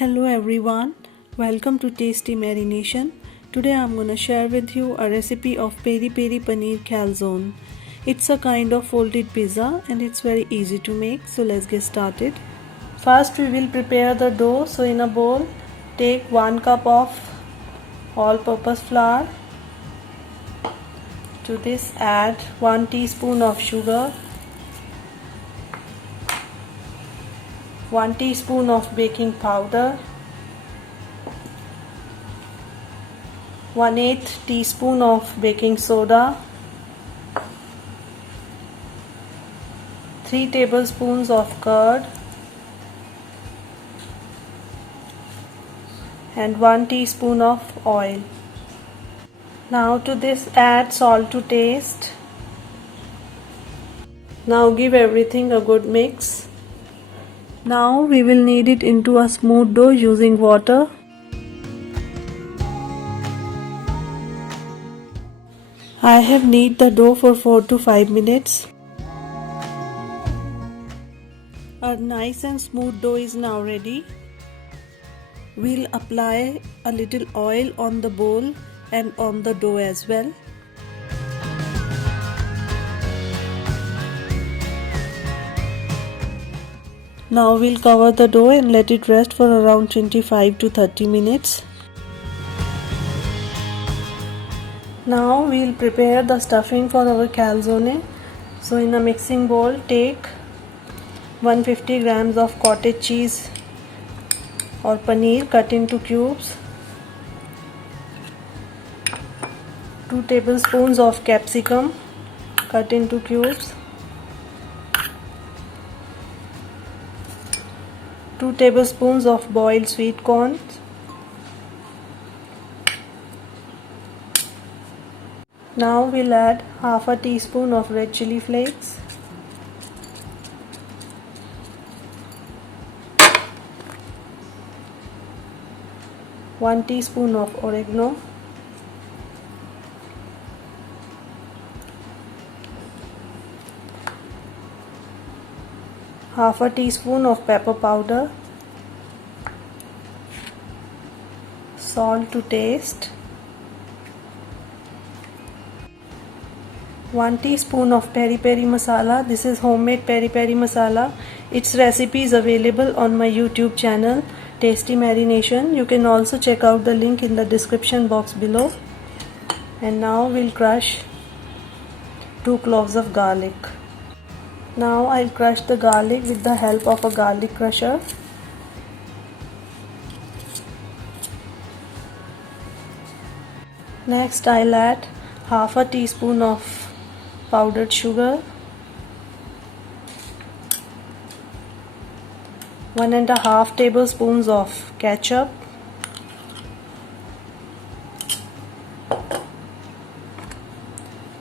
Hello everyone, welcome to Tasty Marination. Today I'm gonna share with you a recipe of peri peri paneer calzone. It's a kind of folded pizza and it's very easy to make, so let's get started. First we will prepare the dough. So in a bowl take 1 cup of all-purpose flour. To this add 1 teaspoon of sugar, 1 teaspoon of baking powder, 1/8 teaspoon of baking soda, 3 tablespoons of curd, and 1 teaspoon of oil. Now to this add salt to taste. Now give everything a good mix. Now we will knead it into a smooth dough using water. I have kneaded the dough for 4 to 5 minutes. A nice and smooth dough is now ready. We'll apply a little oil on the bowl and on the dough as well. Now we'll cover the dough and let it rest for around 25 to 30 minutes. Now we'll prepare the stuffing for our calzone. So in a mixing bowl take 150 grams of cottage cheese or paneer cut into cubes, 2 tablespoons of capsicum cut into cubes, 2 tablespoons of boiled sweet corn, now we'll add half a teaspoon of red chili flakes, one teaspoon of oregano, half a teaspoon of pepper powder, salt to taste, 1 teaspoon of peri peri masala. This is homemade peri peri masala. Its recipe is available on my YouTube channel Tasty Marination. You can also check out the link in the description box below. And now we'll crush 2 cloves of garlic. Now I'll crush the garlic with the help of a garlic crusher. Next I'll add half a teaspoon of powdered sugar, 1.5 tablespoons of ketchup,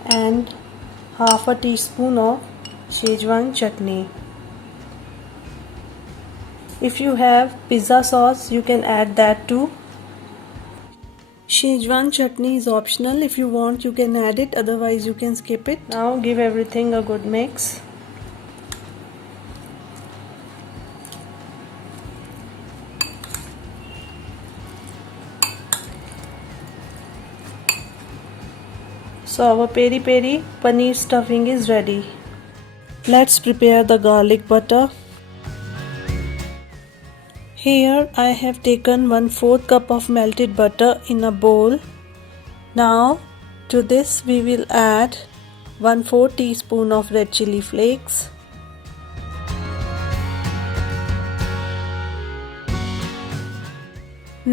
and half a teaspoon of Szechuan chutney. If you have pizza sauce, you can add that too. Szechuan chutney is optional. If you want, you can add it, otherwise you can skip it. Now give everything a good mix. So our peri peri paneer stuffing is ready. Let's prepare the garlic butter. Here I have taken 1/4 cup of melted butter in a bowl. Now to this we will add 1/4 teaspoon of red chili flakes,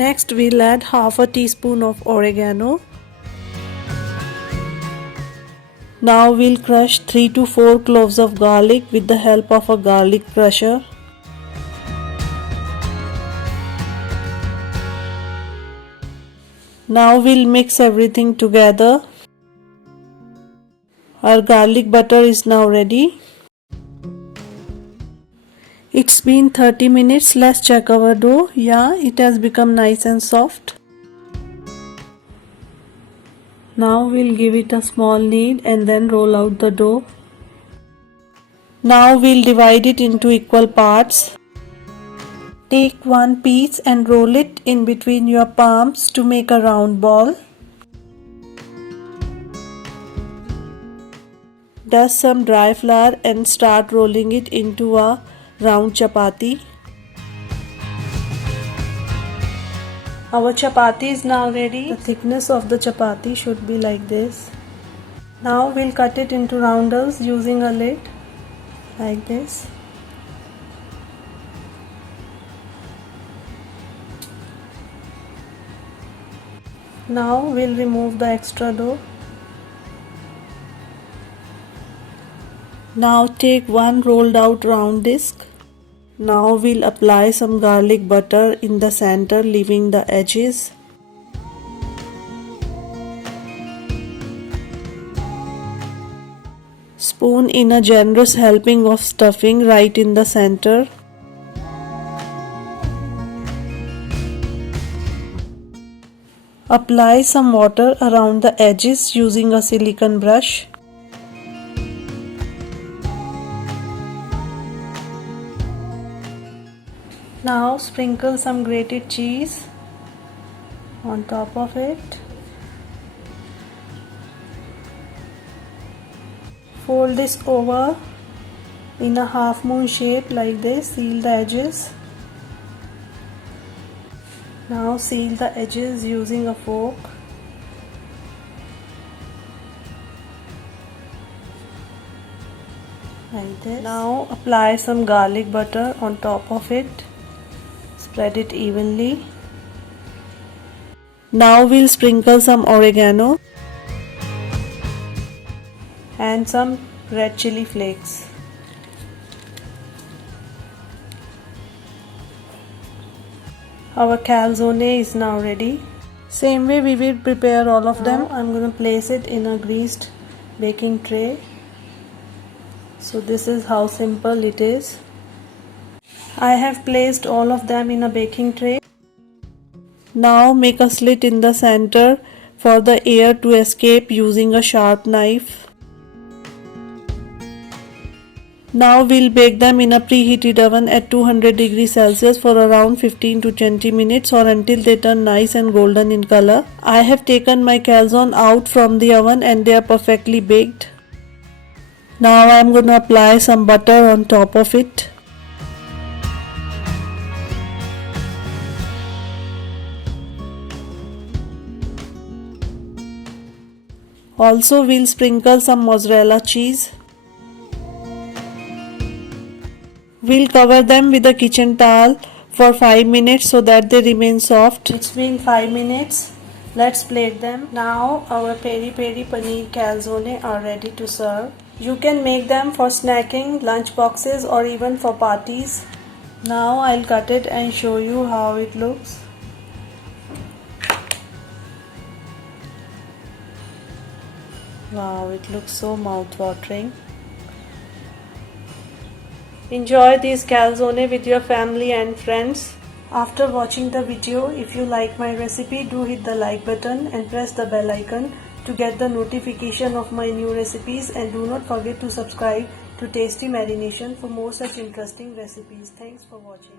next we'll add half a teaspoon of oregano. Now we'll crush 3 to 4 cloves of garlic with the help of a garlic crusher. Now we'll mix everything together. Our garlic butter is now ready. It's been 30 minutes. Let's check our dough. Yeah, it has become nice and soft. Now we'll give it a small knead and then roll out the dough. Now we'll divide it into equal parts. Take one piece and roll it in between your palms to make a round ball. Dust some dry flour and start rolling it into a round chapati. Our chapati is now ready. The thickness of the chapati should be like this. Now we'll cut it into roundels using a lid like this. Now we'll remove the extra dough. Now take one rolled out round disc. Now we'll apply some garlic butter in the center, leaving the edges. Spoon in a generous helping of stuffing right in the center. Apply some water around the edges using a silicone brush. Now sprinkle some grated cheese on top of it. Fold this over in a half moon shape like this. Seal the edges. Now seal the edges using a fork. Like this. Now apply some garlic butter on top of it. Spread it evenly. Now we'll sprinkle some oregano and some red chili flakes. Our calzone is now ready. Same way we will prepare all of them. I'm going to place it in a greased baking tray. So this is how simple it is. I have placed all of them in a baking tray. Now make a slit in the center for the air to escape using a sharp knife. Now we'll bake them in a preheated oven at 200 degrees Celsius for around 15 to 20 minutes or until they turn nice and golden in color. I have taken my calzone out from the oven and they are perfectly baked. Now I am going to apply some butter on top of it. Also we'll sprinkle some mozzarella cheese. We'll cover them with a kitchen towel for 5 minutes so that they remain soft. It's been 5 minutes. Let's plate them. Now our peri peri paneer calzone are ready to serve. You can make them for snacking, lunch boxes or even for parties. Now I'll cut it and show you how it looks. Wow, it looks so mouth-watering. Enjoy these calzone with your family and friends. After watching the video, if you like my recipe, do hit the like button and press the bell icon to get the notification of my new recipes, and do not forget to subscribe to Tasty Marination for more such interesting recipes. Thanks for watching.